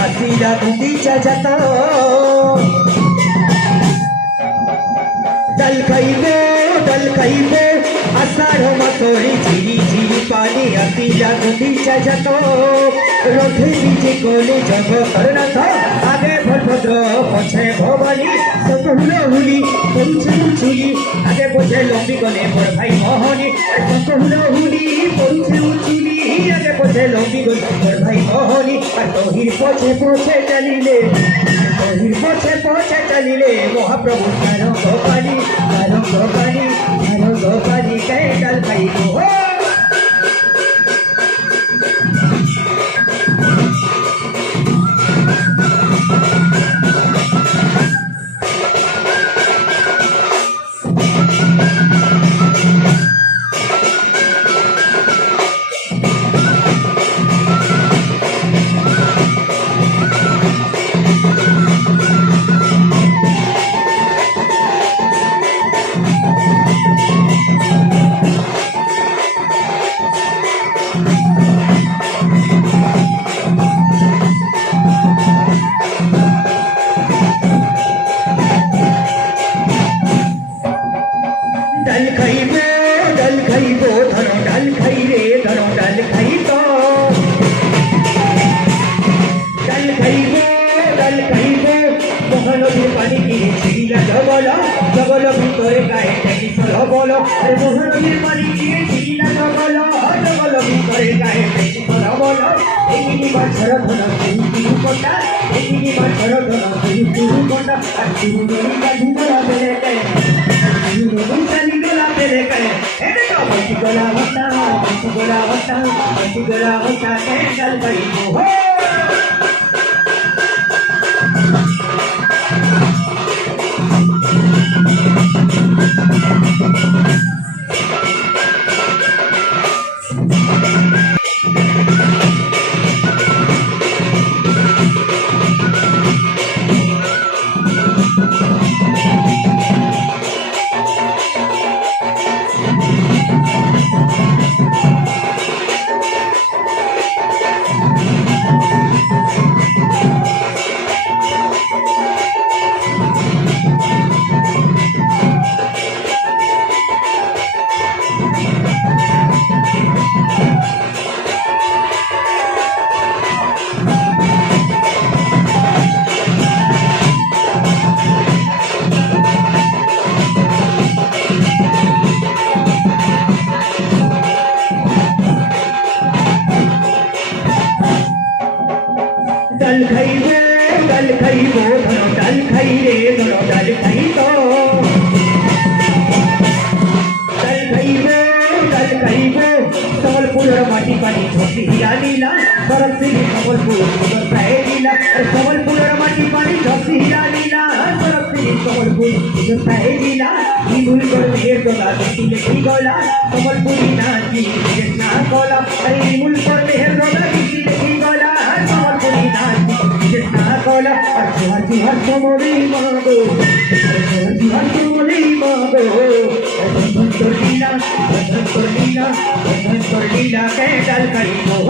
हसीला बगीचा जाता दल खाइबे आषाढ़ मासरे झिरी झिरी पानी हसीला बगीचा जाता रथे निजे कोले जग करना था आगे भद्र पछे भवानी सब हुली परुछे उछुली आगे पछे लंबी गले मोर भाई मोहनी सब हुली परुछे उछुली आगे पछे लंबी गले मोर भाई मोहनी तोहिर पछे पछे चलिले तोहिर पछे पछे चलिले महाप्रभु तारो गोपाली कैंडल भाई हो डल खाइबो धनो डल खाई रे धनो डल खाई तो डल खाइबो मोहन भी पानी की छिला जगल भितरे गाए टेकी सर बोलो अरे मोहन भी पानी की छिला जगल भितरे गाए टेकी सर बोलो एकिनी बाछर धन तुरु कोटा एकिनी बाछर धन तुरु कोटा तुरु नई गाधुला बेले के तुरु चली गला बेले के एने का बंटी गला होता कैंडल भाई हो डल खाइबो धनो डल खाई रे धनो डल खाई तो डल खाइबो संबलपुर माटी पानी झोंकी हिया नीला सरस सिंह संबलपुर सुंदर साहे नीला संबलपुर माटी पानी झोंकी हिया नीला सरस सिंह संबलपुर सुंदर साहे नीला हिंदुल कर मेर दोला देखी देखी गोला संबलपुरी नाची कृष्णा गोला अरे हिंदुल कर मेर दोला देखी देखी गोला संबलपुरी नाची कृष्णा गोला हर समोरी मांगो हर समोरी मांगो लीला कैंडल भाई हो